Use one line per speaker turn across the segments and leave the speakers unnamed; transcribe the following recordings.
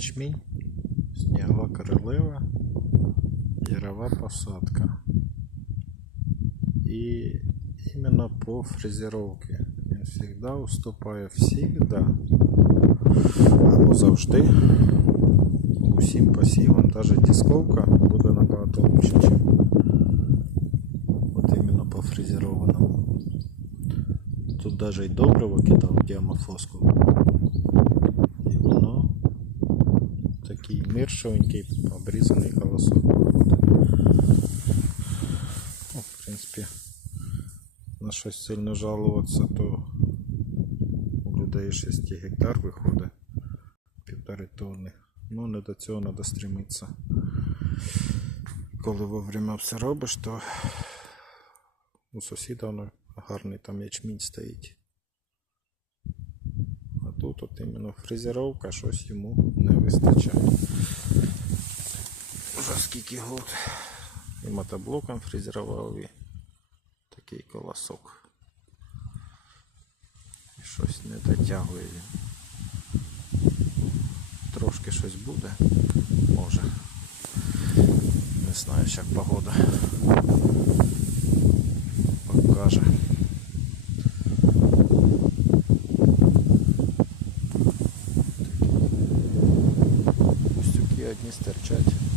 ячмінь, снігова королева, ярова посадка. И именно по фрезеровке. Він всегда уступає всегда. Або завжди усім посівам. Даже дисковка буде набагато лучше, ніж от іменно по фрезерованому. Тут даже й добриво кидав діамофоску. Такий миршовенький, обрізаний колосок. виходить. Ну, в принципі, на щось сильно жалуватися, то у людей 6 гектар виходить півтори тонни. Ну, не до цього треба стремитися. Коли вовремя все робиш, то у сусіда воно гарний там ячмінь стоїть. Тут от іменно фрезеровка щось йому не вистачає. Вже скільки год. І мотоблоком фрезерував і такий колосок. І щось не дотягує він. Трошки щось буде, може. Не знаю, як погода покаже. Одні стирчать.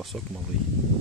Море. Ну, колосок малий.